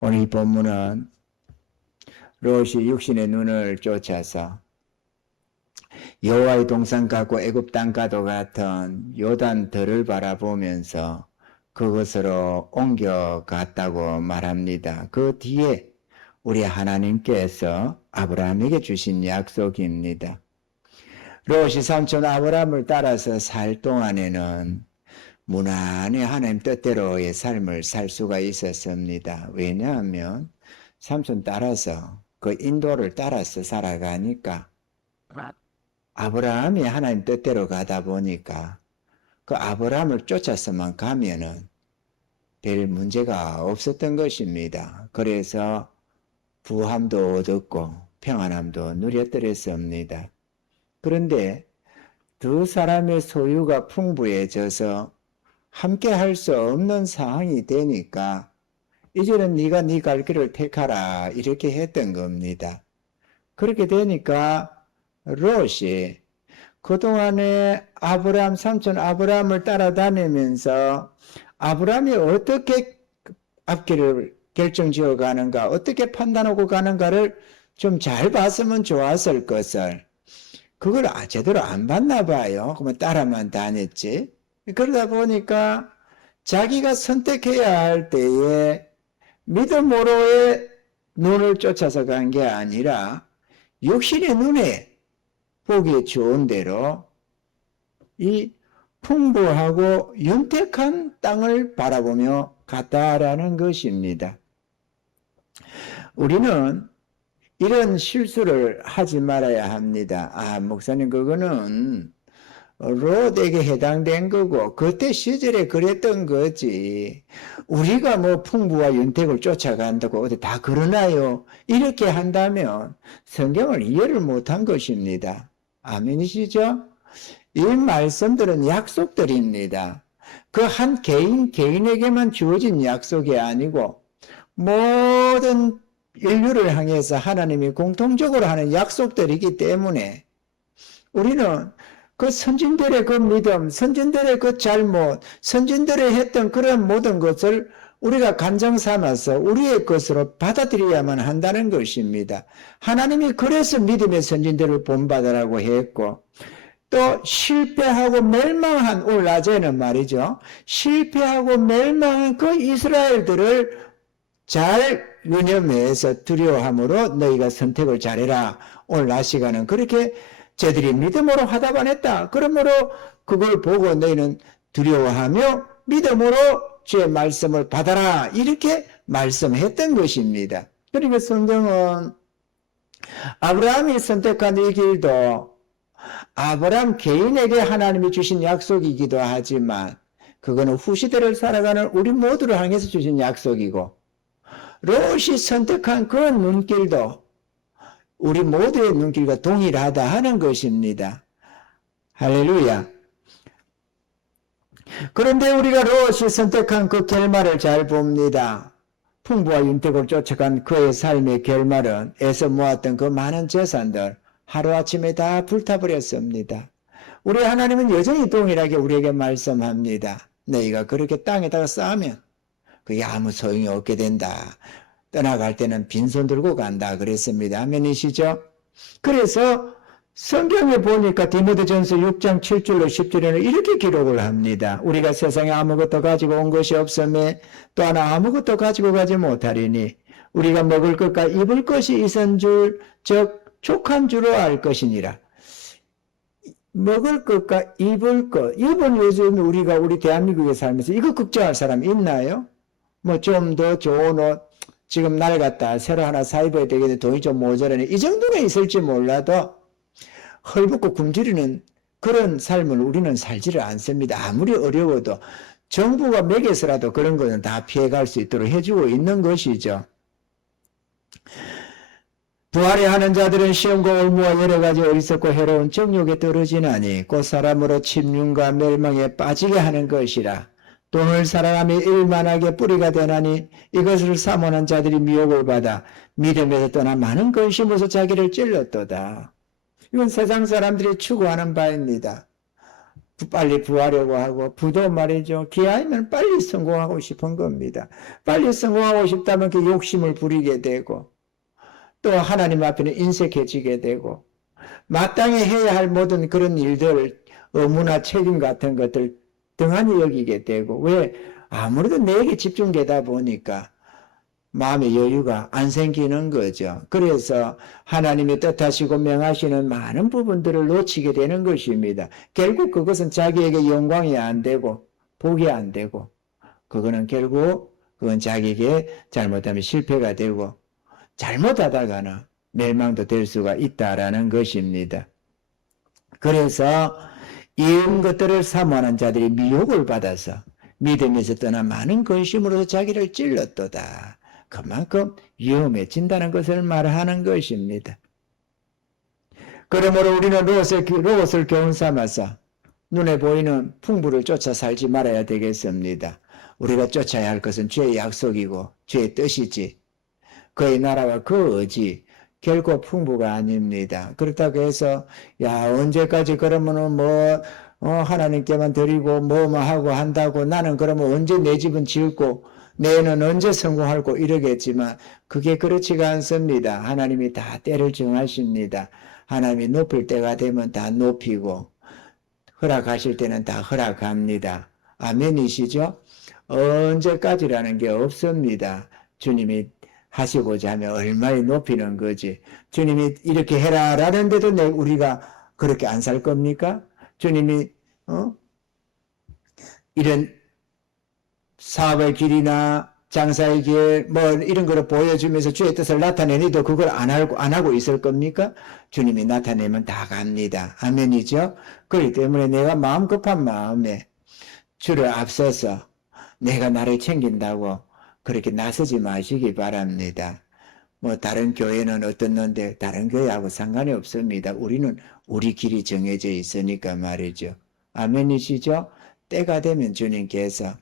오늘 이 본문은 롯이 육신의 눈을 쫓아서 여호와의 동산가고 애굽 땅과도 같은 요단들을 바라보면서 그것으로 옮겨갔다고 말합니다. 그 뒤에 우리 하나님께서 아브라함에게 주신 약속입니다. 롯이 삼촌 아브라함을 따라서 살 동안에는 무난히 하나님 뜻대로의 삶을 살 수가 있었습니다. 왜냐하면 삼촌 따라서 그 인도를 따라서 살아가니까 아브라함이 하나님 뜻대로 가다 보니까 그 아브라함을 쫓아서만 가면은 별 문제가 없었던 것입니다. 그래서 부함도 얻었고 평안함도 누렸더랬습니다. 그런데 두 사람의 소유가 풍부해져서 함께 할 수 없는 상황이 되니까 이제는 네가 네 갈 길을 택하라 이렇게 했던 겁니다. 그렇게 되니까 롯이 그동안에 아브라함 삼촌 아브라함을 따라다니면서 아브라함이 어떻게 앞길을 결정지어 가는가 어떻게 판단하고 가는가를 좀 잘 봤으면 좋았을 것을 그걸 제대로 안 봤나 봐요. 그러면 따라만 다녔지. 그러다 보니까 자기가 선택해야 할 때에 믿음으로의 눈을 쫓아서 간 게 아니라 육신의 눈에 보기 좋은 대로 이 풍부하고 윤택한 땅을 바라보며 갔다라는 것입니다. 우리는 이런 실수를 하지 말아야 합니다. 목사님 그거는 롯에게 해당된 거고 그때 시절에 그랬던 거지. 우리가 뭐 풍부와 윤택을 쫓아간다고 어디 다 그러나요? 이렇게 한다면 성경을 이해를 못한 것입니다. 아멘이시죠? 이 말씀들은 약속들입니다. 그 한 개인에게만 주어진 약속이 아니고 모든 인류를 향해서 하나님이 공통적으로 하는 약속들이기 때문에 우리는 그 선진들의 그 믿음, 선진들의 그 잘못, 선진들의 했던 그런 모든 것을 우리가 간증 삼아서 우리의 것으로 받아들여야만 한다는 것입니다. 하나님이 그래서 믿음의 선진들을 본받으라고 했고 또 실패하고 멸망한 오늘 낮에는 말이죠. 실패하고 멸망한 그 이스라엘들을 잘 유념해서 두려워함으로 너희가 선택을 잘해라. 오늘 낮 시간은 그렇게 저들이 믿음으로 화답안했다. 그러므로 그걸 보고 너희는 두려워하며 믿음으로 주의 말씀을 받아라. 이렇게 말씀했던 것입니다. 그리고 성경은 아브라함이 선택한 이 길도 아브라함 개인에게 하나님이 주신 약속이기도 하지만 그거는 후시대를 살아가는 우리 모두를 향해서 주신 약속이고 롯이 선택한 그 눈길도 우리 모두의 눈길과 동일하다 하는 것입니다. 할렐루야. 그런데 우리가 롯이 선택한 그 결말을 잘 봅니다. 풍부와 윤택을 쫓아간 그의 삶의 결말은 애써 모았던 그 많은 재산들 하루아침에 다 불타버렸습니다. 우리 하나님은 여전히 동일하게 우리에게 말씀합니다. 너희가 그렇게 땅에다가 쌓으면 그게 아무 소용이 없게 된다. 떠나갈 때는 빈손 들고 간다 그랬습니다. 아멘이시죠? 그래서 성경에 보니까 디모데전서 6장 7절로 10절에는 이렇게 기록을 합니다. 우리가 세상에 아무것도 가지고 온 것이 없음에 또 하나 아무것도 가지고 가지 못하리니 우리가 먹을 것과 입을 것이 있은 줄 즉 족한 줄로 알 것이니라. 먹을 것과 입을 것. 입은 요즘 우리 대한민국에 살면서 이거 걱정할 사람 있나요? 뭐 좀 더 좋은 옷 지금 낡았다 새로 하나 사 입어야 되겠는데 돈이 좀 모자라네. 이 정도는 있을지 몰라도 헐벗고 굶주리는 그런 삶을 우리는 살지를 않습니다. 아무리 어려워도 정부가 먹여서라도 그런 것은 다 피해갈 수 있도록 해주고 있는 것이죠. 부활에 하는 자들은 시험과 올무와 여러 가지 어리석고 해로운 정욕에 떨어지나니 곧 사람으로 침륜과 멸망에 빠지게 하는 것이라. 돈을 사랑함이 일만하게 뿌리가 되나니 이것을 사모하는 자들이 미혹을 받아 믿음에서 떠나 많은 근심으로서 자기를 찔렀도다. 이건 세상 사람들이 추구하는 바입니다. 빨리 부하려고 하고, 부도 말이죠. 기아이면 빨리 성공하고 싶은 겁니다. 빨리 성공하고 싶다면 그 욕심을 부리게 되고, 또 하나님 앞에는 인색해지게 되고, 마땅히 해야 할 모든 그런 일들, 의무나 책임 같은 것들 등한히 여기게 되고, 왜? 아무래도 내게 집중되다 보니까 마음의 여유가 안 생기는 거죠. 그래서 하나님의 뜻하시고 명하시는 많은 부분들을 놓치게 되는 것입니다. 결국 그것은 자기에게 영광이 안 되고 복이 안 되고 그거는 결국 그건 자기에게 잘못하면 실패가 되고 잘못하다가는 멸망도 될 수가 있다라는 것입니다. 그래서 이런 것들을 사모하는 자들이 미혹을 받아서 믿음에서 떠나 많은 근심으로 자기를 찔렀도다. 그만큼 위험해진다는 것을 말하는 것입니다. 그러므로 우리는 로봇을 교훈 삼아서 눈에 보이는 풍부를 쫓아 살지 말아야 되겠습니다. 우리가 쫓아야 할 것은 죄의 약속이고 죄의 뜻이지 그의 나라와 그 의지 결코 풍부가 아닙니다. 그렇다고 해서 야 언제까지 그러면은 하나님께만 드리고 뭐만 하고 한다고 나는 그러면 언제 내 집은 지을고 내 애는 언제 성공할고 이러겠지만 그게 그렇지가 않습니다. 하나님이 다 때를 정하십니다. 하나님이 높일 때가 되면 다 높이고 허락하실 때는 다 허락합니다. 아멘이시죠? 언제까지라는 게 없습니다. 주님이 하시고자 하면 얼마나 높이는 거지. 주님이 이렇게 해라 라는데도 우리가 그렇게 안 살 겁니까? 주님이 이런 사업의 길이나 장사의 길 이런 거를 보여주면서 주의 뜻을 나타내니도 그걸 안 하고 있을 겁니까? 주님이 나타내면 다 갑니다. 아멘이죠? 그렇기 때문에 내가 마음 급한 마음에 주를 앞서서 내가 나를 챙긴다고 그렇게 나서지 마시기 바랍니다. 다른 교회는 어떻는데 다른 교회하고 상관이 없습니다. 우리는 우리 길이 정해져 있으니까 말이죠. 아멘이시죠? 때가 되면 주님께서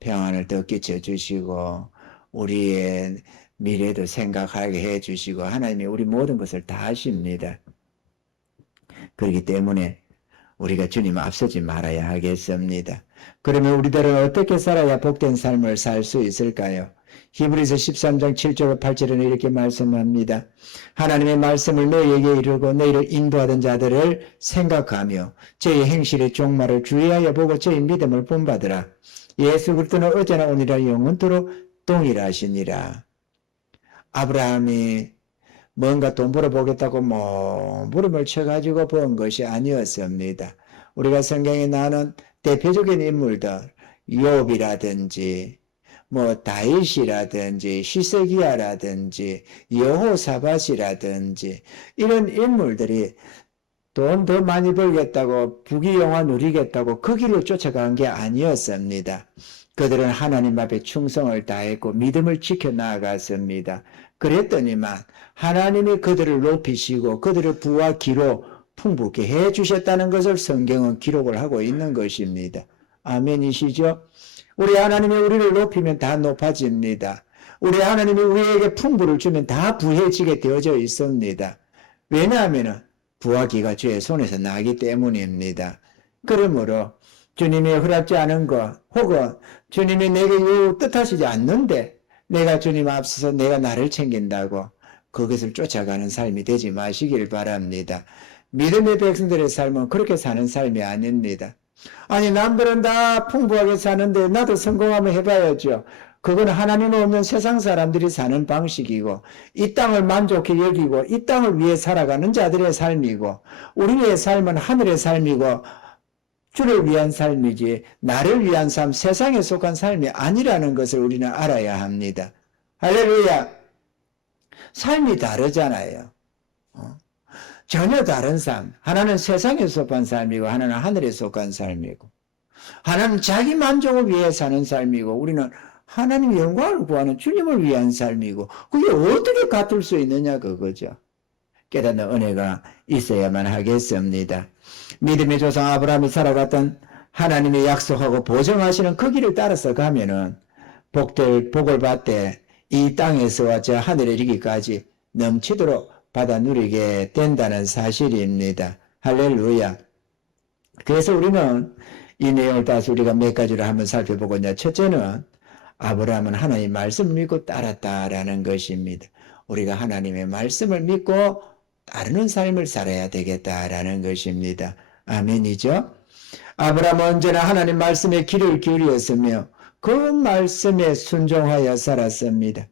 평안을 더 끼쳐주시고 우리의 미래도 생각하게 해주시고 하나님이 우리 모든 것을 다 하십니다. 그렇기 때문에 우리가 주님 앞서지 말아야 하겠습니다. 그러면 우리들은 어떻게 살아야 복된 삶을 살 수 있을까요? 히브리서 13장 7절 8절에는 이렇게 말씀합니다. 하나님의 말씀을 너희에게 이르고 너희를 인도하던 자들을 생각하며 저희 행실의 종말을 주의하여 보고 저희 믿음을 본받으라. 예수 그리스도는 어제나 오늘이라 영원토록 동일하시니라. 아브라함이 뭔가 돈 벌어보겠다고 무릎을 쳐가지고 본 것이 아니었습니다. 우리가 성경에 나오는 대표적인 인물들 욥이라든지 다윗이라든지 히스기야라든지 여호사밧이라든지 이런 인물들이 돈 더 많이 벌겠다고 부귀영화 누리겠다고 그 길을 쫓아간 게 아니었습니다. 그들은 하나님 앞에 충성을 다했고 믿음을 지켜나갔습니다. 그랬더니만 하나님이 그들을 높이시고 그들의 부와 기로 풍부케 해주셨다는 것을 성경은 기록을 하고 있는 것입니다. 아멘이시죠? 우리 하나님이 우리를 높이면 다 높아집니다. 우리 하나님이 우리에게 풍부를 주면 다 부해지게 되어져 있습니다. 왜냐하면 부와 기가 주의 손에서 나기 때문입니다. 그러므로 주님이 허락지 않은 것 혹은 주님이 내게 뜻하시지 않는데 내가 주님 앞서서 내가 나를 챙긴다고 그것을 쫓아가는 삶이 되지 마시길 바랍니다. 믿음의 백성들의 삶은 그렇게 사는 삶이 아닙니다. 아니 남들은 다 풍부하게 사는데 나도 성공하면 해봐야죠. 그건 하나님 없는 세상 사람들이 사는 방식이고 이 땅을 만족해 여기고 이 땅을 위해 살아가는 자들의 삶이고 우리의 삶은 하늘의 삶이고 주를 위한 삶이지 나를 위한 삶, 세상에 속한 삶이 아니라는 것을 우리는 알아야 합니다. 할렐루야. 삶이 다르잖아요. 전혀 다른 삶. 하나는 세상에 속한 삶이고 하나는 하늘에 속한 삶이고 하나는 자기 만족을 위해 사는 삶이고 우리는 하나님의 영광을 구하는 주님을 위한 삶이고 그게 어떻게 같을 수 있느냐 그거죠. 깨닫는 은혜가 있어야만 하겠습니다. 믿음의 조상 아브라함이 살아갔던 하나님의 약속하고 보증하시는 그 길을 따라서 가면은 복을 받되 이 땅에서와 저 하늘에 이르기까지 넘치도록 받아 누리게 된다는 사실입니다. 할렐루야. 그래서 우리는 이 내용을 따서 우리가 몇 가지를 한번 살펴보거든요. 첫째는 아브라함은 하나님 말씀을 믿고 따랐다라는 것입니다. 우리가 하나님의 말씀을 믿고 따르는 삶을 살아야 되겠다라는 것입니다. 아멘이죠? 아브라함은 언제나 하나님 말씀에 귀를 기울였으며 그 말씀에 순종하여 살았습니다.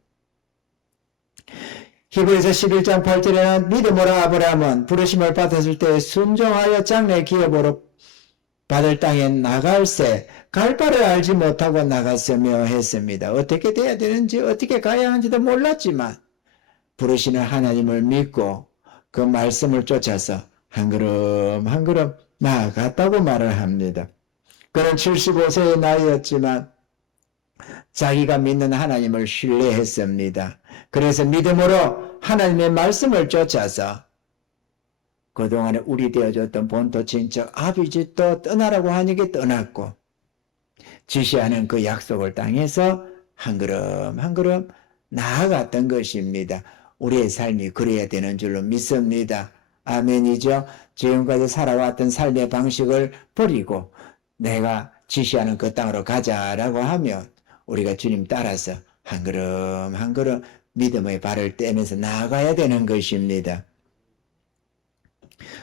히브리서 11장 8절에는 믿음으로 아브라함은 부르심을 받았을 때 순종하여 장래 기업으로 받을 땅에 나갈새 갈 바를 알지 못하고 나갔으며 했습니다. 어떻게 돼야 되는지 어떻게 가야 하는지도 몰랐지만 부르시는 하나님을 믿고 그 말씀을 쫓아서 한 걸음 한 걸음 나아갔다고 말을 합니다. 그는 75세의 나이였지만 자기가 믿는 하나님을 신뢰했습니다. 그래서 믿음으로 하나님의 말씀을 쫓아서 그동안에 우리 되어줬던 본토 친척 아비집도 떠나라고 하니까 떠났고 지시하는 그 약속을 땅에서 한 걸음 한 걸음 나아갔던 것입니다. 우리의 삶이 그래야 되는 줄로 믿습니다. 아멘이죠. 지금까지 살아왔던 삶의 방식을 버리고 내가 지시하는 그 땅으로 가자라고 하면 우리가 주님 따라서 한 걸음 한 걸음 믿음의 발을 떼면서 나아가야 되는 것입니다.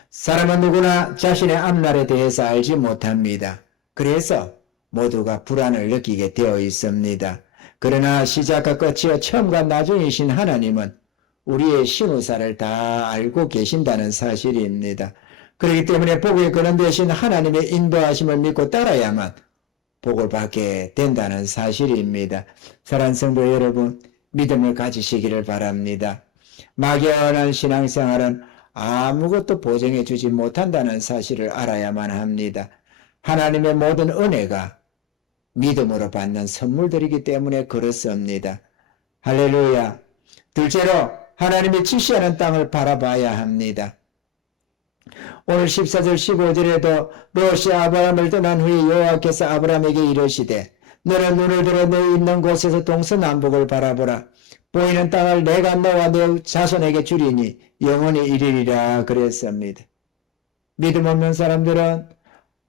사람은 누구나 자신의 앞날에 대해서 알지 못합니다. 그래서 모두가 불안을 느끼게 되어 있습니다. 그러나 시작과 끝이요 처음과 나중이신 하나님은 우리의 신우사를 다 알고 계신다는 사실입니다. 그렇기 때문에 복의 근원 되신 하나님의 인도하심을 믿고 따라야만 복을 받게 된다는 사실입니다. 사랑하는 성도 여러분, 믿음을 가지시기를 바랍니다. 막연한 신앙생활은 아무것도 보증해 주지 못한다는 사실을 알아야만 합니다. 하나님의 모든 은혜가 믿음으로 받는 선물들이기 때문에 그렇습니다. 할렐루야. 둘째로 하나님이 지시하는 땅을 바라봐야 합니다. 오늘 14절 15절에도 롯이 아브라함을 떠난 후에 여호와께서 아브라함에게 이르시되 너는 눈을 들어 내 있는 곳에서 동서남북을 바라보라. 보이는 땅을 내가 너와 내 자손에게 주리니 영원히 이르리라 그랬습니다. 믿음 없는 사람들은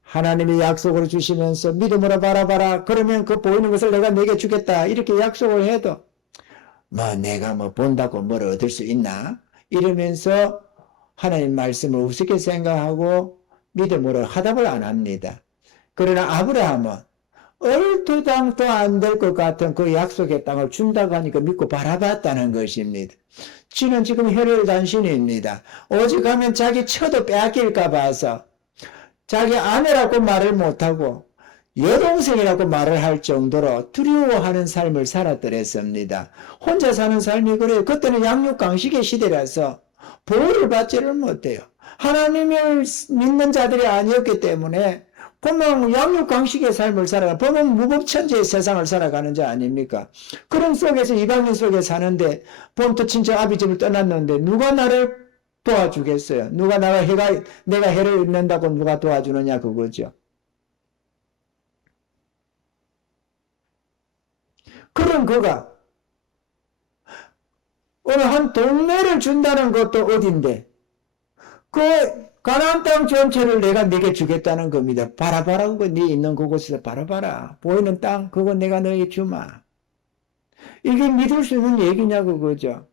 하나님이 약속을 주시면서 믿음으로 바라봐라. 그러면 그 보이는 것을 내가 내게 주겠다. 이렇게 약속을 해도 내가 본다고 뭘 얻을 수 있나? 이러면서 하나님 말씀을 우습게 생각하고 믿음으로 화답을 안 합니다. 그러나 아브라함은 얼토당토 안 될 것 같은 그 약속의 땅을 준다고 하니까 믿고 바라봤다는 것입니다. 지는 지금 혈혈단신입니다. 오직 하면 자기 처도 빼앗길까 봐서 자기 아내라고 말을 못하고 여동생이라고 말을 할 정도로 두려워하는 삶을 살았더랬습니다. 혼자 사는 삶이 그래요. 그때는 양육강식의 시대라서 보호를 받지를 못해요. 하나님을 믿는 자들이 아니었기 때문에 보면 양육강식의 삶을 살아가 보면 무법천지의 세상을 살아가는 자 아닙니까? 그런 속에서 이방인 속에 사는데 본토 친척 아비집을 떠났는데 누가 나를 도와주겠어요? 누가 내가 해를 입는다고 누가 도와주느냐 그거죠. 그런 그가 어느 한 동네를 준다는 것도 어딘데 그 가나안 땅 전체를 내가 내게 주겠다는 겁니다. 바라봐라. 그거 네 있는 그곳에서 바라봐라. 보이는 땅 그거 내가 너에게 주마. 이게 믿을 수 있는 얘기냐 그거죠.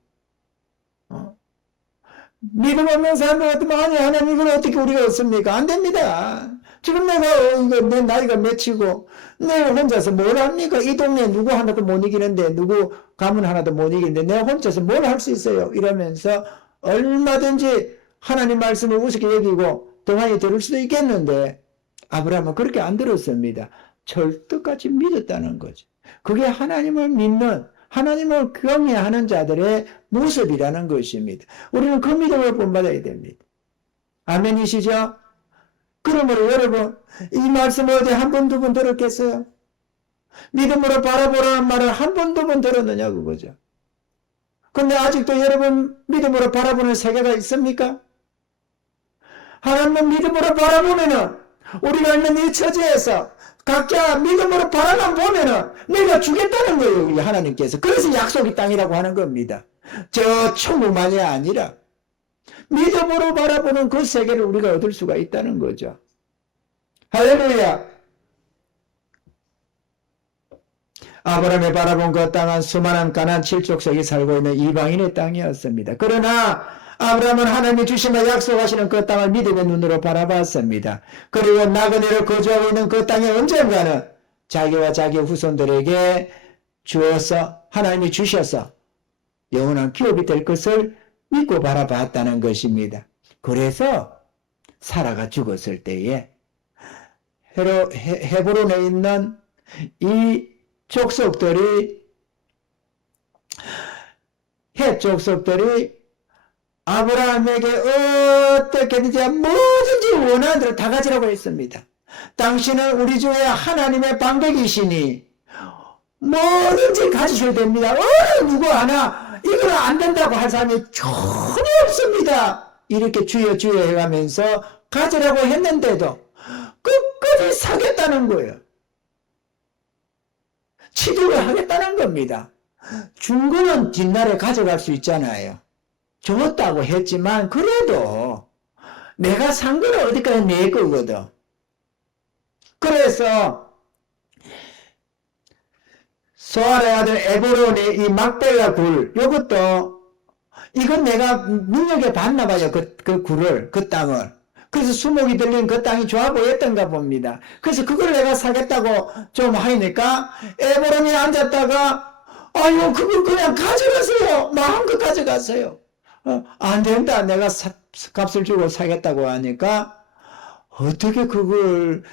믿음 없는 사람들 같으면 아니 하나님 이걸 어떻게 우리가 얻습니까? 안 됩니다. 지금 내 나이가 몇이고 내가 혼자서 뭘 합니까? 이 동네 누구 하나도 못 이기는데 누구 가문 하나도 못 이기는데 내가 혼자서 뭘 할 수 있어요? 이러면서 얼마든지 하나님 말씀을 우습게 여기고 동안에 들을 수도 있겠는데 아브라함은 그렇게 안 들었습니다. 철떡같이 믿었다는 거죠. 그게 하나님을 믿는 하나님을 경외하는 자들의 모습이라는 것입니다. 우리는 그 믿음을 본받아야 됩니다. 아멘이시죠? 그러므로 여러분 이 말씀을 어디 한 번, 두 번 들었겠어요? 믿음으로 바라보라는 말을 한 번, 두 번 들었느냐 그거죠. 근데 아직도 여러분 믿음으로 바라보는 세계가 있습니까? 하나님을 믿음으로 바라보면은 우리가 있는 이 처지에서 각자 믿음으로 바라만 보면은 내가 주겠다는 거예요. 하나님께서. 그래서 약속의 땅이라고 하는 겁니다. 저 천국만이 아니라 믿음으로 바라보는 그 세계를 우리가 얻을 수가 있다는 거죠. 할렐루야. 아브라함이 바라본 그 땅은 수많은 가나안 7족속이 살고 있는 이방인의 땅이었습니다. 그러나 아브라함은 하나님이 주시며 약속하시는 그 땅을 믿음의 눈으로 바라봤습니다. 그리고 나그네로 거주하고 있는 그 땅에 언젠가는 자기와 자기 후손들에게 주어서 하나님이 주셔서 영원한 기업이 될 것을 믿고 바라봤다는 것입니다. 그래서 사라가 죽었을 때에 헤브론에 있는 이 족속들이 헷 족속들이 아브라함에게 어떻게든지 뭐든지 원하는 대로 다 가지라고 했습니다. 당신은 우리 중에 하나님의 방백이시니 뭐든지 가지셔야 됩니다. 누구 하나 이건 안 된다고 할 사람이 전혀 없습니다. 이렇게 주여 주여 해가면서 가지라고 했는데도 끝까지 사겠다는 거예요. 취득을 하겠다는 겁니다. 준 거는 뒷날에 가져갈 수 있잖아요. 줬다고 했지만 그래도 내가 산 거는 어디까지 내 거거든. 그래서 소알의 아들 에브론의 이 막벨라 굴, 요것도 이건 내가 능력에 봤나 봐요. 그 굴을, 그 땅을. 그래서 수목이 들린 그 땅이 좋아 보였던가 봅니다. 그래서 그걸 내가 사겠다고 좀 하니까 에브론이 앉았다가 아유 그걸 그냥 가져가세요. 마음껏 가져가세요. 안 된다. 내가 값을 주고 사겠다고 하니까 어떻게 그걸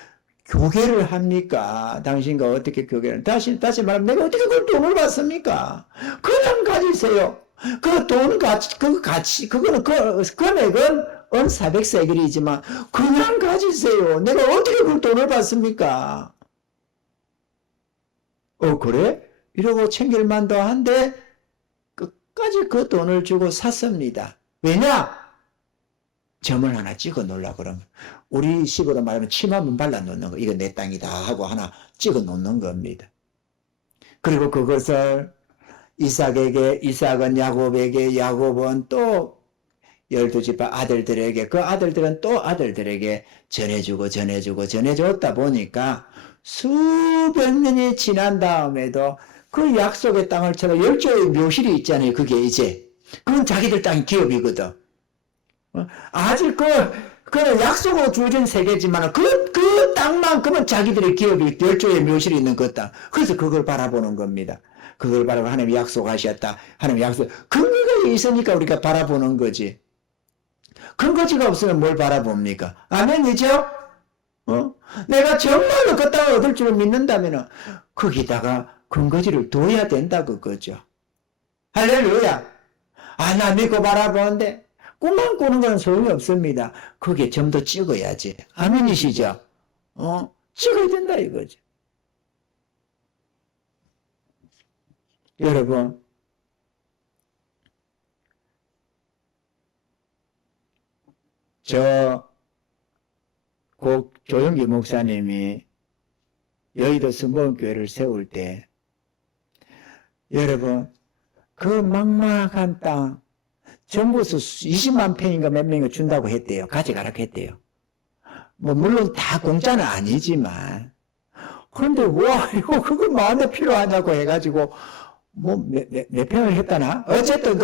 교계를 합니까? 당신과 어떻게 교계를 다시 말하면 내가 어떻게 그걸 돈을 받습니까? 그냥 가지세요. 그 돈 가치 그거는 그 금액은 은 400세겔이지만 그냥 가지세요. 내가 어떻게 그 돈을 받습니까? 그래? 이러고 챙길만도 한데 끝까지 그 돈을 주고 샀습니다. 왜냐? 점을 하나 찍어 놓으려고 그러면 우리 식으로 말하면 침 한번 발라 놓는 거. 이거 내 땅이다 하고 하나 찍어 놓는 겁니다. 그리고 그것을 이삭에게, 이삭은 야곱에게, 야곱은 또 12지파 아들들에게, 그 아들들은 또 아들들에게 전해주었다 보니까 수백 년이 지난 다음에도 그 약속의 땅을 쳐서 열조의 묘실이 있잖아요. 그게 이제. 그건 자기들 땅 기업이거든. 아직 그는 약속으로 주어진 세계지만 그 땅만큼은 자기들의 기업이 열조의 묘실이 있는 그 땅. 그래서 그걸 바라보는 겁니다. 그걸 바라보고 하나님이 약속하셨다. 하나님이 약속. 근거가 있으니까 우리가 바라보는 거지. 근거지가 없으면 뭘 바라봅니까? 아멘이죠? 내가 정말로 그 땅을 얻을 줄을 믿는다면 거기다가 근거지를 둬야 된다 그거죠. 할렐루야. 나 믿고 바라보는데 꿈만 꾸는 건 소용이 없습니다. 거기에 점도 찍어야지. 아멘이시죠? 찍어야 된다 이거죠. 여러분, 고 조영기 목사님이 여의도 성공교회를 세울 때, 여러분, 그 막막한 땅, 정부에서 20만 평인가 몇 명이 준다고 했대요. 가져가라고 했대요. 물론 다 공짜는 아니지만, 그런데, 이거 그거 마음에 필요하냐고 해가지고, 몇 평을 했다나? 어쨌든,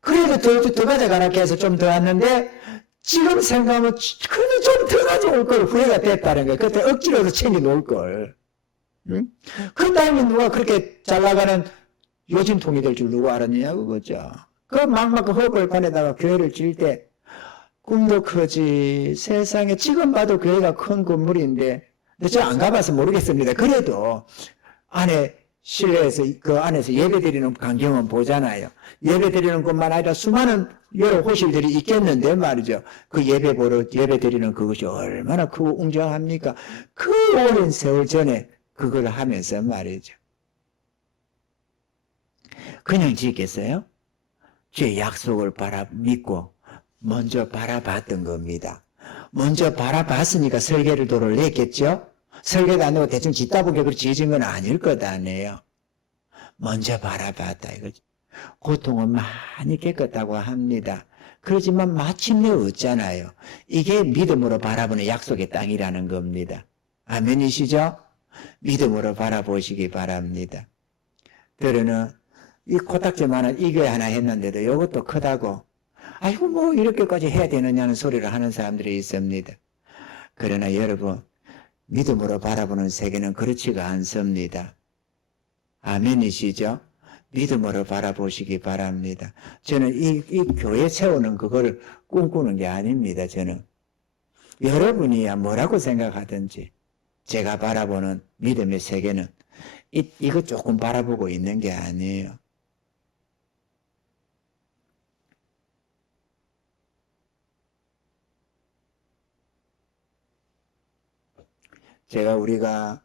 그래도 더 가져가라고 해서 좀 더 왔는데, 지금 생각하면, 그래도 좀 더 가져올 걸 후회가 됐다는 거예요. 그때 억지로도 챙겨 놓을 걸. 응? 그 다음에 누가 그렇게 잘 나가는 요즘통이 될 줄 누가 알았느냐고, 그거죠. 그 막막 허벌 판에다가 교회를 지을 때, 꿈도 크지, 세상에 지금 봐도 교회가 큰 건물인데, 근데 저 안 가봐서 모르겠습니다. 그래도, 실내에서, 그 안에서 예배 드리는 광경은 보잖아요. 예배 드리는 것만 아니라 수많은 여러 호실들이 있겠는데 말이죠. 그 예배 드리는 그것이 얼마나 크고 웅장합니까? 그 오랜 세월 전에 그걸 하면서 말이죠. 그냥 짓겠어요? 주의 약속을 믿고 먼저 바라봤던 겁니다. 먼저 바라봤으니까 설계를 도를 냈겠죠? 설계도 안 되고 대충 짓다 보게 그렇게 지어진 건 아닐 것 아니에요. 먼저 바라봤다 이거죠. 고통은 많이 겪었다고 합니다. 그러지만 마침내 얻잖아요. 이게 믿음으로 바라보는 약속의 땅이라는 겁니다. 아멘이시죠? 믿음으로 바라보시기 바랍니다. 때로는 이 코딱지만한 이게 하나 했는데도 이것도 크다고 아이고 뭐 이렇게까지 해야 되느냐는 소리를 하는 사람들이 있습니다. 그러나 여러분 믿음으로 바라보는 세계는 그렇지가 않습니다. 아멘이시죠? 믿음으로 바라보시기 바랍니다. 저는 이 교회 세우는 그거를 꿈꾸는 게 아닙니다. 저는 여러분이야 뭐라고 생각하든지 제가 바라보는 믿음의 세계는 이거 조금 바라보고 있는 게 아니에요. 우리가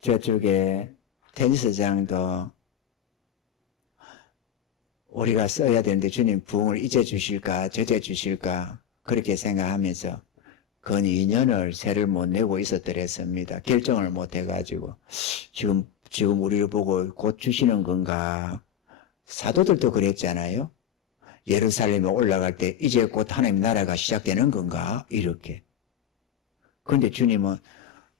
저쪽에 테니스장도 우리가 써야 되는데 주님 부흥을 잊어 주실까 저져 주실까 그렇게 생각하면서 근 2년을 세를 못 내고 있었더랬습니다. 결정을 못 해가지고 지금 우리를 보고 곧 주시는 건가. 사도들도 그랬잖아요. 예루살렘에 올라갈 때 이제 곧 하나님 나라가 시작되는 건가 이렇게. 그런데 주님은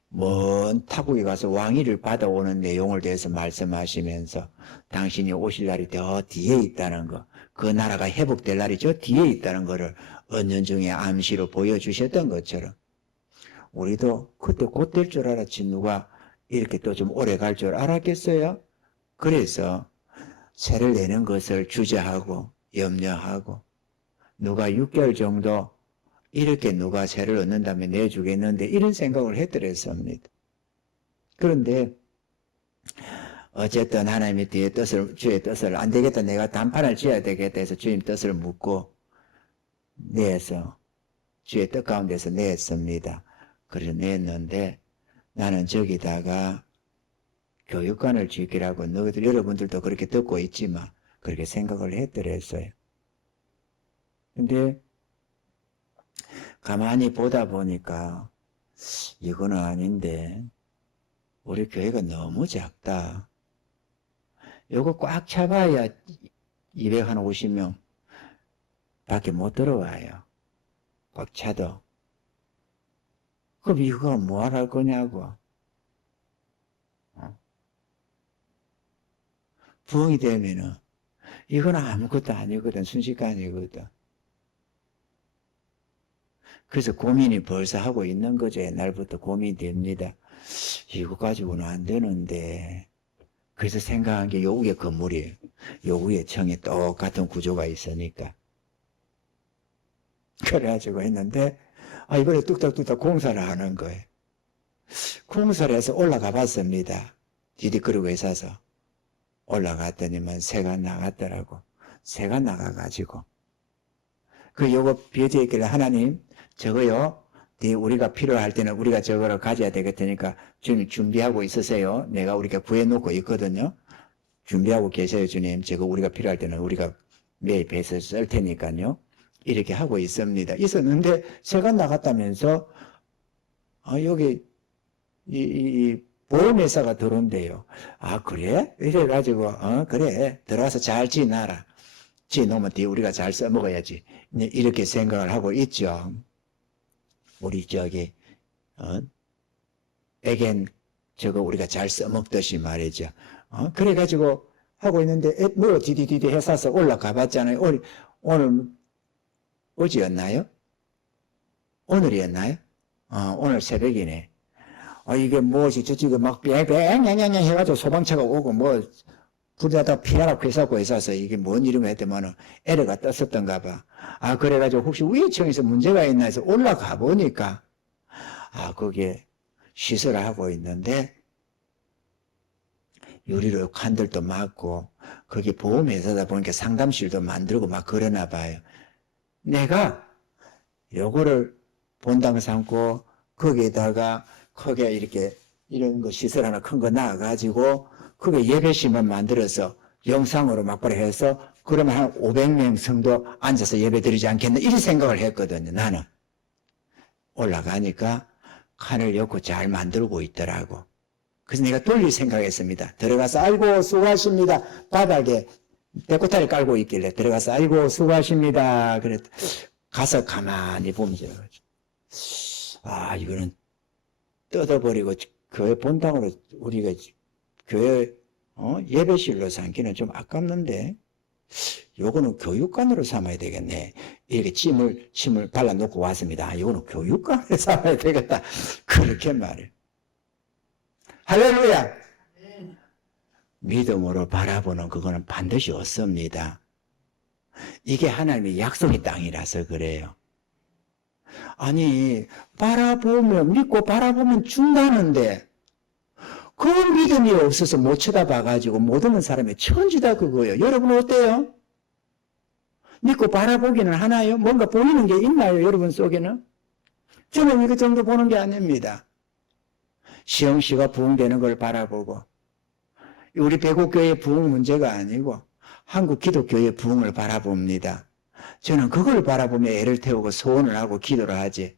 먼 타국에 가서 왕위를 받아오는 내용을 대해서 말씀하시면서 당신이 오실 날이 더 뒤에 있다는 거, 그 나라가 회복될 날이 저 뒤에 있다는 거를 은연중에 암시로 보여주셨던 것처럼 우리도 그때 곧 될 줄 알았지 누가 이렇게 또 좀 오래 갈 줄 알았겠어요? 그래서 세를 내는 것을 주저하고 염려하고 누가 6개월 정도 이렇게 누가 세를 얻는다면 내주겠는데 이런 생각을 했더랬습니다. 그런데 어쨌든 하나님의 뒤에 주의 뜻을 안 되겠다 내가 단판을 지어야 되겠다 해서 주님 뜻을 묻고 내서 주의 뜻 가운데서 냈습니다. 그래서 냈는데 나는 저기다가 교육관을 짓기라고 너희들 여러분들도 그렇게 듣고 있지만 그렇게 생각을 했더랬어요. 근데 가만히 보다 보니까 이거는 아닌데 우리 교회가 너무 작다. 요거 꽉 차봐야 250명 밖에 못 들어와요. 꽉 차도. 그럼 이거 뭐하러 할 거냐고. 부흥이 되면은 이건 아무것도 아니거든. 순식간이거든. 그래서 고민이 벌써 하고 있는 거죠. 옛날부터 고민이 됩니다. 이거 가지고는 안 되는데. 그래서 생각한 게 요 위에 건물이에요. 요 위에 청에 똑같은 구조가 있으니까. 그래가지고 했는데, 이번에 뚝딱뚝딱 공사를 하는 거예요. 공사를 해서 올라가 봤습니다. 디디크루그에 사서. 올라갔더니만 새가 나갔더라고. 새가 나가가지고. 요거 비어져 있길래 하나님, 저거요, 우리가 필요할 때는 우리가 저거를 가져야 되겠다니까 주님 준비하고 있으세요. 내가 우리가 구해놓고 있거든요. 준비하고 계세요, 주님. 저거 우리가 필요할 때는 우리가 매입해서 쓸 테니까요. 이렇게 하고 있었는데, 새가 나갔다면서, 여기, 이 보험회사가 들어온대요. 그래? 이래가지고, 그래. 들어와서 잘 지나라. 지놓으면 뒤에 우리가 잘 써먹어야지. 이렇게 생각을 하고 있죠. 우리 애견 저거 우리가 잘 써먹듯이 말이죠. 그래가지고 하고 있는데 뭐 디디디디 해서 올라가 봤잖아요. 오늘 어제였나요? 오늘이었나요? 오늘 새벽이네. 이게 무엇이 저쪽에 막 뺑뺑뺑뺑 해가지고 소방차가 오고 뭐 불에다 피하라고 해서 이게 뭔 이름을 했더만은 에러가 떴었던가 봐. 그래가지고 혹시 위층에서 문제가 있나 해서 올라가 보니까 거기에 시설을 하고 있는데 유리로 칸들도 막고 거기 보험회사다 보니까 상담실도 만들고 막 그러나 봐요. 내가 요거를 본당 삼고 거기에다가 크게 이렇게 이런 거 시설 하나 큰 거 나와가지고 그게 예배실만 만들어서 영상으로 막바로 해서 그러면 한 500명 성도 앉아서 예배 드리지 않겠나 이런 생각을 했거든요. 나는 올라가니까 칸을 엮고 잘 만들고 있더라고. 그래서 내가 돌릴 생각했습니다. 들어가서 아이고 수고하십니다. 바닥에 배꼽다리 깔고 있길래 들어가서 아이고 수고하십니다. 그랬 가서 가만히 보면서 이거는 뜯어버리고 교회 본당으로 우리가 교회 예배실로 삼기는 좀 아깝는데 요거는 교육관으로 삼아야 되겠네. 이렇게 침을 발라놓고 왔습니다. 이거는 교육관으로 삼아야 되겠다. 그렇게 말해. 할렐루야. 믿음으로 바라보는 그거는 반드시 없습니다. 이게 하나님의 약속의 땅이라서 그래요. 아니 믿고 바라보면 준다는데 그 믿음이 없어서 못 쳐다봐가지고 못 오는 사람이 천지다 그거예요. 여러분 어때요? 믿고 바라보기는 하나요? 뭔가 보이는 게 있나요? 여러분 속에는? 저는 이거 정도 보는 게 아닙니다. 시흥시가 부흥되는 걸 바라보고 우리 배국교회 부흥 문제가 아니고 한국 기독교의 부흥을 바라봅니다. 저는 그걸 바라보며 애를 태우고 소원을 하고 기도를 하지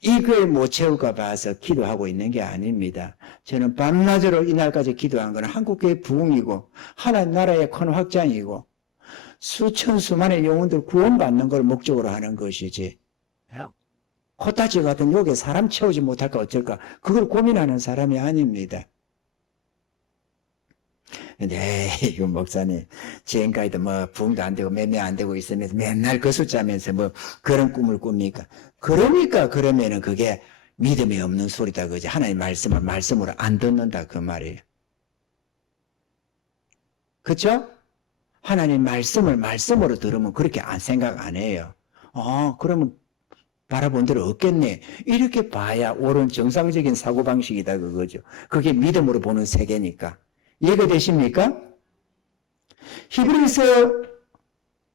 이걸 못 채울까 봐서 기도하고 있는 게 아닙니다. 저는 밤낮으로 이날까지 기도한 건 한국교회 부흥이고 하나님 나라의 큰 확장이고 수천 수만의 영혼들 구원받는 걸 목적으로 하는 것이지 코타지 같은 욕에 사람 채우지 못할까 어쩔까 그걸 고민하는 사람이 아닙니다. 네, 이거 목사님 지금까지도 부흥도 안 되고 매매 안 되고 있으면서 맨날 그 숫자면서 그런 꿈을 꿉니까? 그러니까 그러면은 그게 믿음이 없는 소리다 그지. 하나님 말씀을 말씀으로 안 듣는다 그 말이에요. 그렇죠? 하나님 말씀을 말씀으로 들으면 그렇게 생각 안 해요. 그러면 바라본 대로 없겠네. 이렇게 봐야 옳은 정상적인 사고방식이다 그거죠. 그게 믿음으로 보는 세계니까. 이해가 되십니까? 히브리서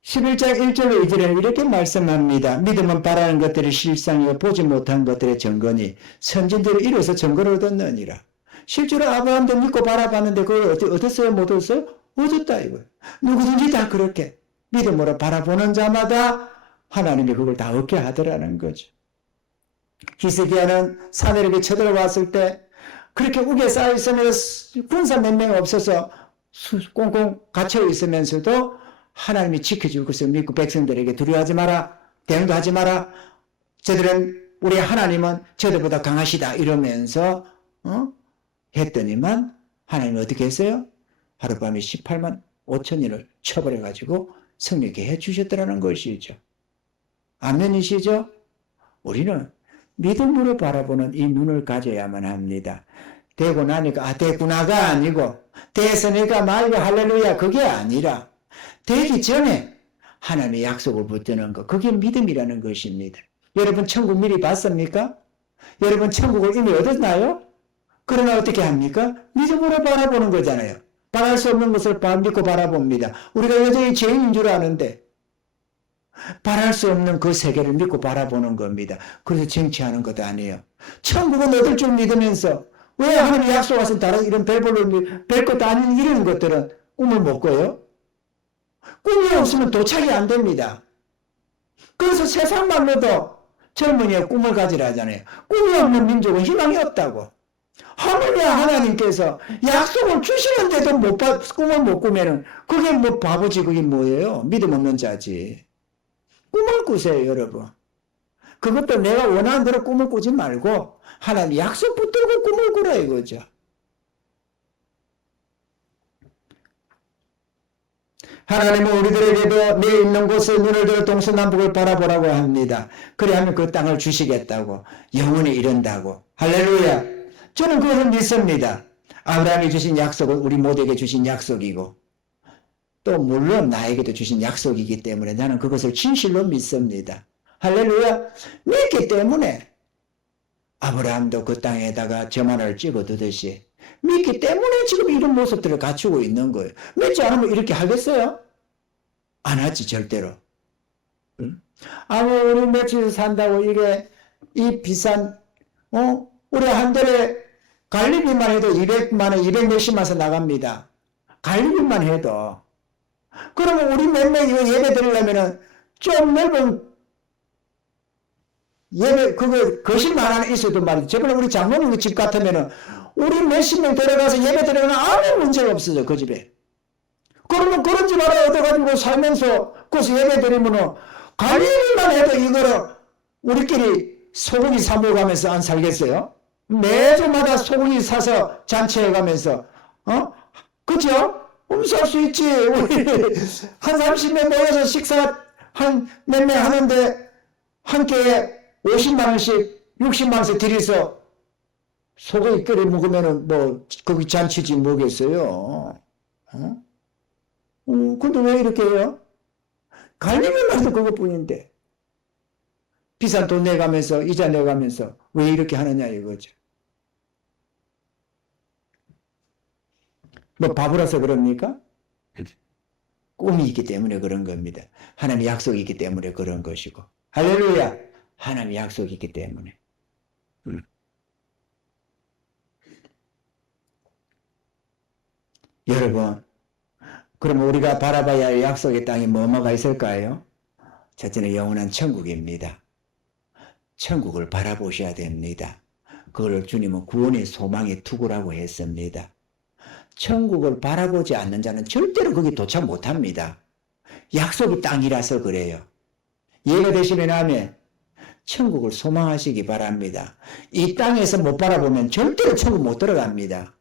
11장 1절로 2절에는 이렇게 말씀합니다. 믿음은 바라는 것들의 실상이요 보지 못한 것들의 증거니 선진들을 이뤄서 증거를 얻었느니라. 실제로 아브라함도 믿고 바라봤는데 그걸 얻었어요? 못 얻었어요? 얻었다 이거예요. 누구든지 다 그렇게 믿음으로 바라보는 자마다 하나님이 그걸 다 얻게 하더라는 거죠. 히스기야는 사내에게 쳐들어왔을 때 그렇게 우겨 쌓여 있으면서 군사 몇 명 없어서 꽁꽁 갇혀 있으면서도 하나님이 지켜줄 것을 믿고 백성들에게 두려워하지 마라, 대응도 하지 마라. 우리 하나님은 저들보다 강하시다 이러면서 했더니만 하나님이 어떻게 했어요? 하룻밤에 18만 5천인을 쳐버려가지고 승리케 해주셨더라는 것이죠. 아멘이시죠? 우리는 믿음으로 바라보는 이 눈을 가져야만 합니다. 되고 나니까 됐구나가 아니고 됐으니까 말고 할렐루야 그게 아니라 되기 전에 하나님의 약속을 붙드는 것 그게 믿음이라는 것입니다. 여러분 천국 미리 봤습니까? 여러분 천국을 이미 얻었나요? 그러나 어떻게 합니까? 믿음으로 바라보는 거잖아요. 바랄 수 없는 것을 믿고 바라봅니다. 우리가 여전히 죄인인 줄 아는데 바랄 수 없는 그 세계를 믿고 바라보는 겁니다. 그래서 정치하는 것도 아니에요. 천국은 얻을 줄 믿으면서 왜 하나님 약속하신 다른 이런 별 것도 아닌 이런 것들은 꿈을 못 꿔요? 꿈이 없으면 도착이 안 됩니다. 그래서 세상만로도 젊은이가 꿈을 가지라 하잖아요. 꿈이 없는 민족은 희망이 없다고. 하나님께서 약속을 주시는데도 꿈을 못 꾸면은 그게 바보지 그게 뭐예요? 믿음 없는 자지. 꿈을 꾸세요 여러분. 그것도 내가 원하는 대로 꿈을 꾸지 말고 하나님 약속 붙들고 꿈을 꾸라 이거죠. 하나님은 우리들에게도 내 있는 곳에 눈을 들어 동서남북을 바라보라고 합니다. 그래야하면 그 땅을 주시겠다고 영원히 이른다고. 할렐루야. 저는 그것을 믿습니다. 아브라함이 주신 약속은 우리 모두에게 주신 약속이고 또 물론 나에게도 주신 약속이기 때문에 나는 그것을 진실로 믿습니다. 할렐루야. 믿기 때문에 아브라함도 그 땅에다가 점 하나를 찍어두듯이 믿기 때문에 지금 이런 모습들을 갖추고 있는 거예요. 믿지 않으면 이렇게 하겠어요? 안 하지 절대로. 응? 우리 며칠 산다고 이게 이 비싼 우리 한 달에 갈비만 해도 200만 원, 200 몇십만 원 나갑니다. 갈비만 해도. 그러면 우리 몇 명 이거 예배 드리려면은 좀 넓은 예배, 거실만 하나 있어도 말이죠. 저번에 우리 장모님 그 집 같으면은, 우리 몇십 명 들어가서 예배 드리면 아무 문제가 없어져, 그 집에. 그러면 그런 집 하나 얻어가지고 살면서 그것을 예배드리면은 관리만 해도 이거를 우리끼리 소고기 사 먹어가면서 안 살겠어요? 매주마다 소고기 사서 잔치해가면서 그죠? 살 수 있지. 우리 한 30명 모여서 식사 한 몇 명 하는데 한 끼에 50만 원씩 60만 원씩 들여서 소고기 끓여 먹으면은 뭐 거기 잔치지 뭐겠어요. 근데 왜 이렇게 해요? 갈리면 해도 그것뿐인데 비싼 돈 내가면서 이자 내가면서 왜 이렇게 하느냐 이거죠. 뭐 바보라서 그럽니까? 꿈이 있기 때문에 그런 겁니다. 하나님의 약속이 있기 때문에 그런 것이고. 할렐루야. 하나님의 약속이 있기 때문에. 여러분, 그럼 우리가 바라봐야 할 약속의 땅에 뭐가 있을까요? 첫째는 영원한 천국입니다. 천국을 바라보셔야 됩니다. 그걸 주님은 구원의 소망의 투구라고 했습니다. 천국을 바라보지 않는 자는 절대로 거기 도착 못합니다. 약속이 땅이라서 그래요. 이해가 되시면 아멘. 천국을 소망하시기 바랍니다. 이 땅에서 못 바라보면 절대로 천국 못 들어갑니다.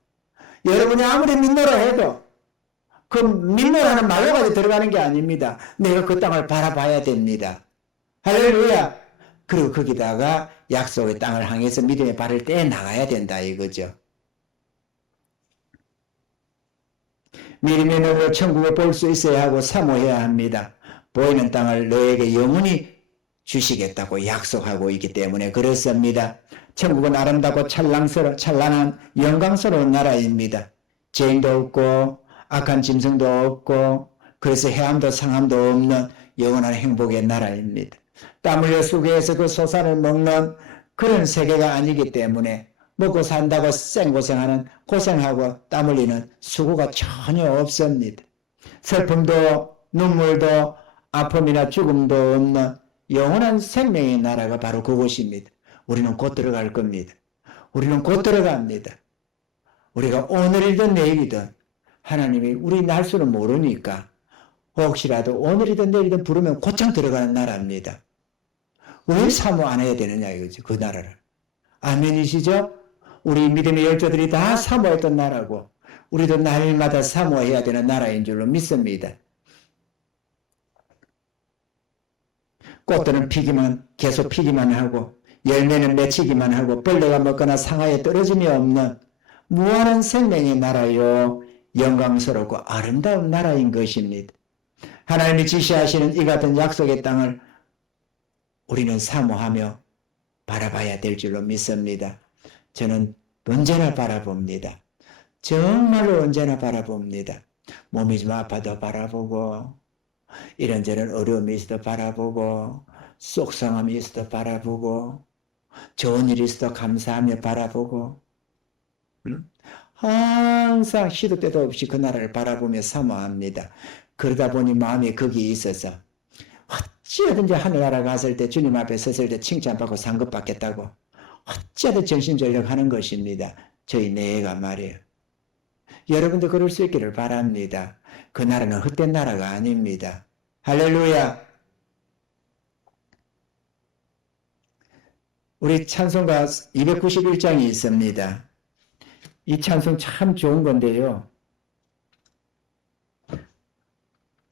여러분이 아무리 믿노라 해도 그 믿노라는 말로 가지고 들어가는 게 아닙니다. 내가 그 땅을 바라봐야 됩니다. 할렐루야. 그리고 거기다가 약속의 땅을 향해서 믿음의 발을 떼어 나가야 된다 이거죠. 믿음의 눈으로 천국을 볼 수 있어야 하고 사모해야 합니다. 보이는 땅을 너에게 영원히 주시겠다고 약속하고 있기 때문에 그렇습니다. 천국은 아름답고 찬란한 영광스러운 나라입니다. 죄인도 없고 악한 짐승도 없고 그래서 해함도 상함도 없는 영원한 행복의 나라입니다. 땀 흘려 수고해서 그 소산을 먹는 그런 세계가 아니기 때문에 먹고 산다고 생고생하는 고생하고 땀 흘리는 수고가 전혀 없습니다. 슬픔도 눈물도 아픔이나 죽음도 없는 영원한 생명의 나라가 바로 그곳입니다. 우리는 곧 들어갈 겁니다. 우리는 곧 들어갑니다. 우리가 오늘이든 내일이든 하나님이 우리 날수는 모르니까 혹시라도 오늘이든 내일이든 부르면 곧장 들어가는 나라입니다. 왜 사모 안 해야 되느냐 이거지 그 나라를. 아멘이시죠? 우리 믿음의 열조들이 다 사모했던 나라고 우리도 날마다 사모해야 되는 나라인 줄로 믿습니다. 꽃들은 계속 피기만 하고 열매는 맺히기만 하고 벌레가 먹거나 상하에 떨어짐이 없는 무한한 생명의 나라요 영광스럽고 아름다운 나라인 것입니다. 하나님이 지시하시는 이 같은 약속의 땅을 우리는 사모하며 바라봐야 될 줄로 믿습니다. 저는 언제나 바라봅니다. 정말로 언제나 바라봅니다. 몸이 좀 아파도 바라보고 이런저런 어려움이 있어도 바라보고 속상함이 있어도 바라보고 좋은 일이 있어도 감사하며 바라보고 항상 시도 때도 없이 그 나라를 바라보며 사모합니다. 그러다 보니 마음이 거기에 있어서 어찌하든지 하늘나라 갔을 때 주님 앞에 섰을 때 칭찬받고 상급받겠다고 어찌하든 정신전력하는 것입니다. 저희 내가 말이에요. 여러분도 그럴 수 있기를 바랍니다. 그 나라는 헛된 나라가 아닙니다. 할렐루야. 우리 찬송가 291장이 있습니다. 이 찬송 참 좋은 건데요.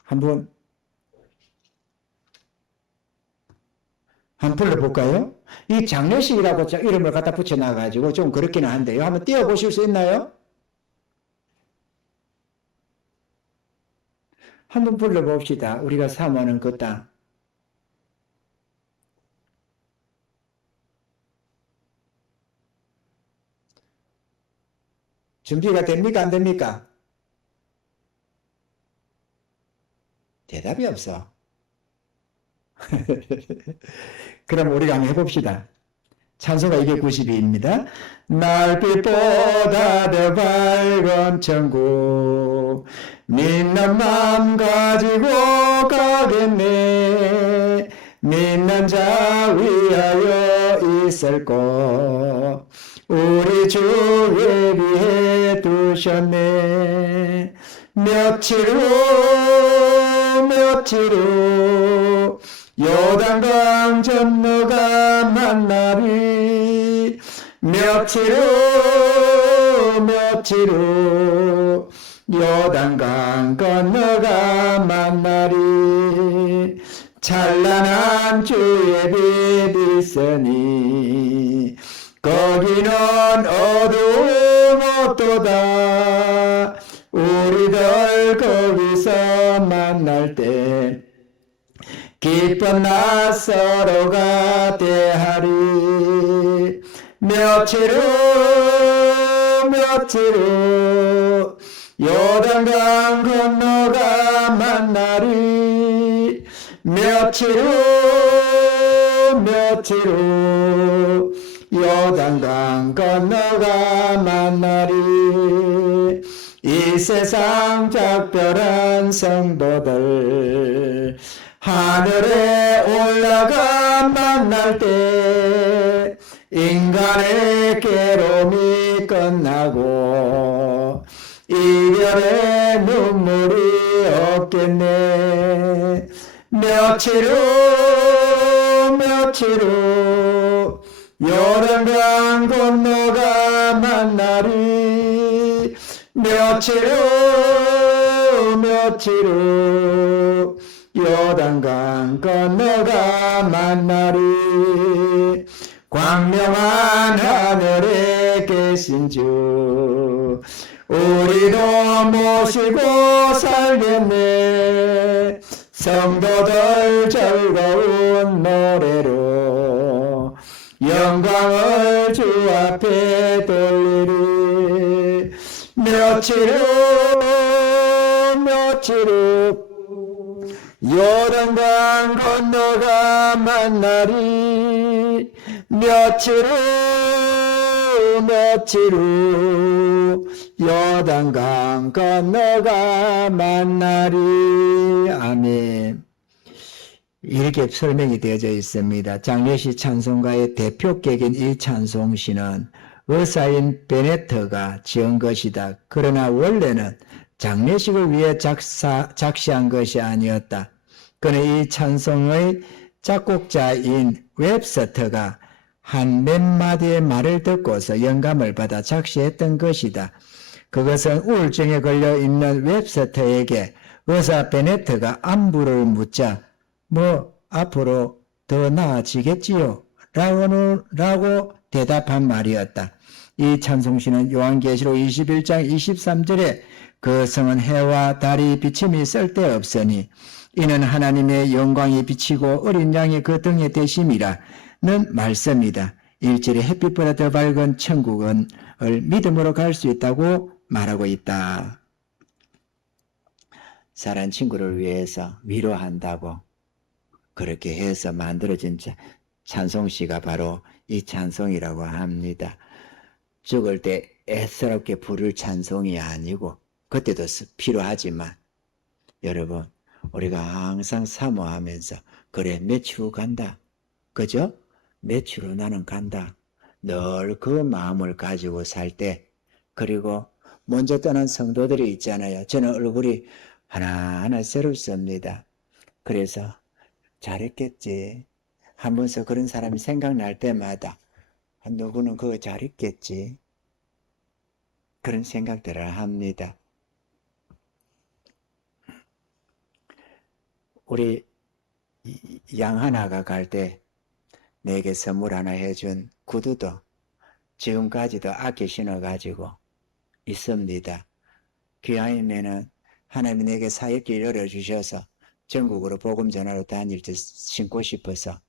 한번 불러볼까요? 이 장례식이라고 이름을 갖다 붙여놔가지고 좀 그렇기는 한데요. 한번 띄워보실 수 있나요? 한번 불러봅시다. 우리가 사모하는 그 땅. 준비가 됩니까? 안 됩니까? 대답이 없어. 그럼 우리가 한번 해봅시다. 찬송가 292입니다. 날빛보다 더 밝은 천국 믿는 마음 가지고 가겠네. 믿는 자 위하여 있을 곳 우리 주 예비해 두셨네. 며칠 후 요단강 건너가 만나리. 며칠 후 요단강 건너가 만나리. 찬란한 주의 빛 있으니 거기는 어두움 없도다. 우리들 거기서 만날 때 기쁜 낯서로가 대하리. 며칠 후 요단강 건너가 만나리. 며칠 후 요단강 건너가 만나리. 이 세상 작별한 성도들 하늘에 올라가 만날 때 인간의 괴로움이 끝나고 이별의 눈물이 없겠네. 며칠 후 요단강 건너가 만나리. 며칠 후 요단강 건너가 만나리. 광명한 하늘에 계신 주 우리도 모시고 살겠네. 성도들 즐거운 노래로 영광을 주 앞에 돌리리. 며칠 후 요단강 건너가 만나리. 며칠 후 요단강 건너가 만나리. 아멘. 이렇게 설명이 되어져 있습니다. 장례시 찬송가의 대표격인 이 찬송시는 의사인 베네트가 지은 것이다. 그러나 원래는 장례식을 위해 작시한 것이 아니었다. 그는 이 찬송의 작곡자인 웹스터가 한 몇 마디의 말을 듣고서 영감을 받아 작시했던 것이다. 그것은 우울증에 걸려 있는 웹스터에게 의사 베네트가 안부를 묻자 앞으로 더 나아지겠지요? 라고 대답한 말이었다. 이 찬송시는 요한계시록 21장 23절에 그 성은 해와 달이 비침이 쓸데없으니 이는 하나님의 영광이 비치고 어린 양이 그 등에 대심이라는 말씀이다. 1절에 햇빛보다 더 밝은 천국을 믿음으로 갈 수 있다고 말하고 있다. 사랑하는 친구를 위해서 위로한다고 그렇게 해서 만들어진 찬송시가 바로 이 찬송이라고 합니다. 죽을 때 애스럽게 부를 찬송이 아니고 그때도 필요하지만 여러분 우리가 항상 사모하면서 그래 며칠 후 간다. 그죠? 며칠 후 나는 간다. 늘 그 마음을 가지고 살 때 그리고 먼저 떠난 성도들이 있잖아요. 저는 얼굴이 하나하나 새롭습니다. 그래서 잘했겠지 하면서 그런 사람이 생각날 때마다 누구는 그거 잘했겠지 그런 생각들을 합니다. 우리 양 하나가 갈 때 내게 선물 하나 해준 구두도 지금까지도 아껴 신어가지고 있습니다. 귀하인에는 하나님이 내게 사역길 열어주셔서 전국으로 복음 전하러 다닐 때 신고 싶어서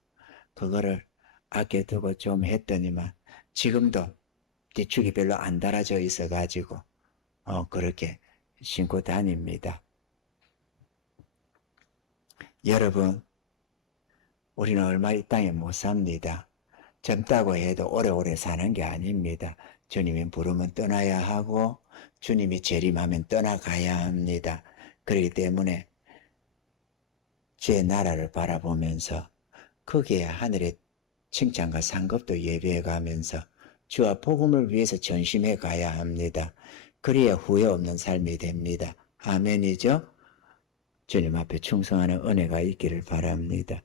그거를 아껴두고 좀 했더니만 지금도 뒤축이 별로 안 달아져 있어가지고 그렇게 신고 다닙니다. 여러분 우리는 얼마 이 땅에 못 삽니다. 젊다고 해도 오래오래 사는 게 아닙니다. 주님이 부르면 떠나야 하고 주님이 재림하면 떠나가야 합니다. 그렇기 때문에 제 나라를 바라보면서 거기에 하늘의 칭찬과 상급도 예배해 가면서 주와 복음을 위해서 전심해 가야 합니다. 그래야 후회 없는 삶이 됩니다. 아멘이죠? 주님 앞에 충성하는 은혜가 있기를 바랍니다.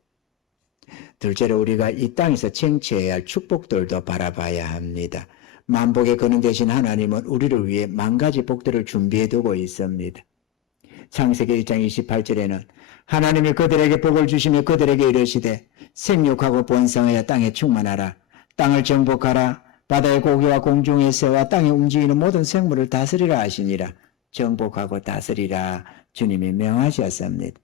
둘째로 우리가 이 땅에서 쟁취해야 할 축복들도 바라봐야 합니다. 만복의 근원 되신 하나님은 우리를 위해 만 가지 복들을 준비해 두고 있습니다. 창세기 1장 28절에는 하나님이 그들에게 복을 주시며 그들에게 이르시되 생육하고 번성하여 땅에 충만하라. 땅을 정복하라. 바다의 고기와 공중의 새와 땅에 움직이는 모든 생물을 다스리라 하시니라. 정복하고 다스리라 주님이 명하셨습니다.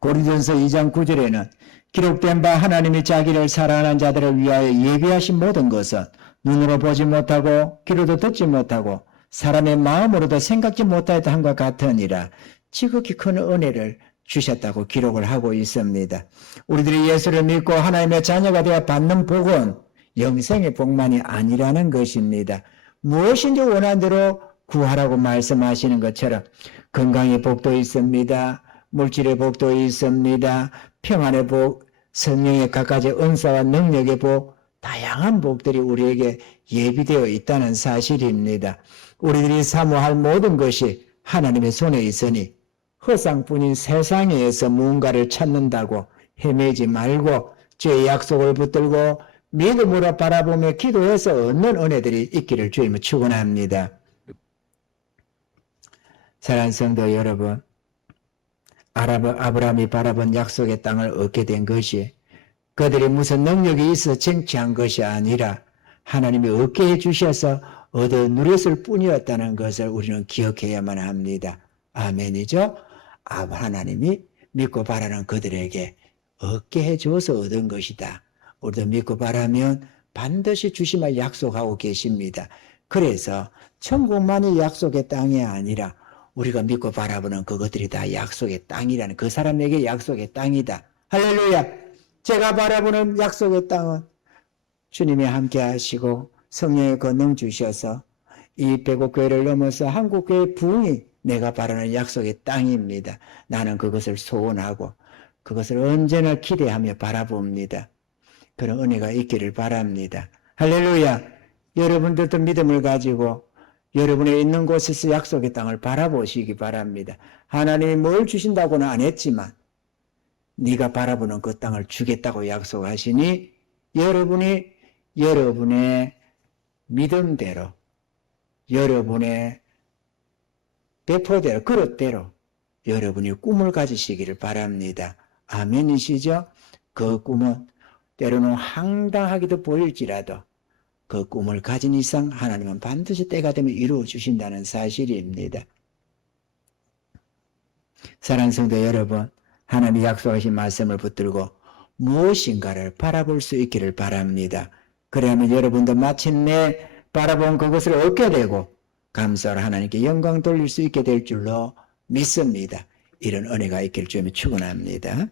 고린도전서 2장 9절에는 기록된 바 하나님이 자기를 사랑하는 자들을 위하여 예비하신 모든 것은 눈으로 보지 못하고 귀로도 듣지 못하고 사람의 마음으로도 생각지 못하였다 함과 같으니라. 지극히 큰 은혜를 주셨다고 기록을 하고 있습니다. 우리들이 예수를 믿고 하나님의 자녀가 되어 받는 복은 영생의 복만이 아니라는 것입니다. 무엇인지 원하는 대로 구하라고 말씀하시는 것처럼 건강의 복도 있습니다. 물질의 복도 있습니다. 평안의 복, 성령의 각가지 은사와 능력의 복, 다양한 복들이 우리에게 예비되어 있다는 사실입니다. 우리들이 사모할 모든 것이 하나님의 손에 있으니 허상뿐인 세상에서 무언가를 찾는다고 헤매지 말고 주의 약속을 붙들고 믿음으로 바라보며 기도해서 얻는 은혜들이 있기를 주님은 축원합니다. 사랑하는 성도 여러분, 아브라함이 바라본 약속의 땅을 얻게 된 것이 그들이 무슨 능력이 있어 쟁취한 것이 아니라 하나님이 얻게 해주셔서 얻어 누렸을 뿐이었다는 것을 우리는 기억해야만 합니다. 아멘이죠? 하나님이 믿고 바라는 그들에게 얻게 해줘서 얻은 것이다. 우리도 믿고 바라면 반드시 주심을 약속하고 계십니다. 그래서 천국만이 약속의 땅이 아니라 우리가 믿고 바라보는 그것들이 다 약속의 땅이라는, 그 사람에게 약속의 땅이다. 할렐루야! 제가 바라보는 약속의 땅은 주님이 함께 하시고 성령의 권능 주셔서 이 백옥교회를 넘어서 한국교회 부흥이 내가 바라는 약속의 땅입니다. 나는 그것을 소원하고 그것을 언제나 기대하며 바라봅니다. 그런 은혜가 있기를 바랍니다. 할렐루야! 여러분들도 믿음을 가지고 여러분의 있는 곳에서 약속의 땅을 바라보시기 바랍니다. 하나님이 뭘 주신다고는 안 했지만 네가 바라보는 그 땅을 주겠다고 약속하시니 여러분이 여러분의 믿음대로, 여러분의 배포대로, 그릇대로 여러분이 꿈을 가지시기를 바랍니다. 아멘이시죠? 그 꿈은 때로는 황당하기도 보일지라도 그 꿈을 가진 이상 하나님은 반드시 때가 되면 이루어 주신다는 사실입니다. 사랑하는 성도 여러분, 하나님이 약속하신 말씀을 붙들고 무엇인가를 바라볼 수 있기를 바랍니다. 그래야만 여러분도 마침내 바라본 그것을 얻게 되고 감사로 하나님께 영광 돌릴 수 있게 될 줄로 믿습니다. 이런 은혜가 있기를 주님이 축원합니다.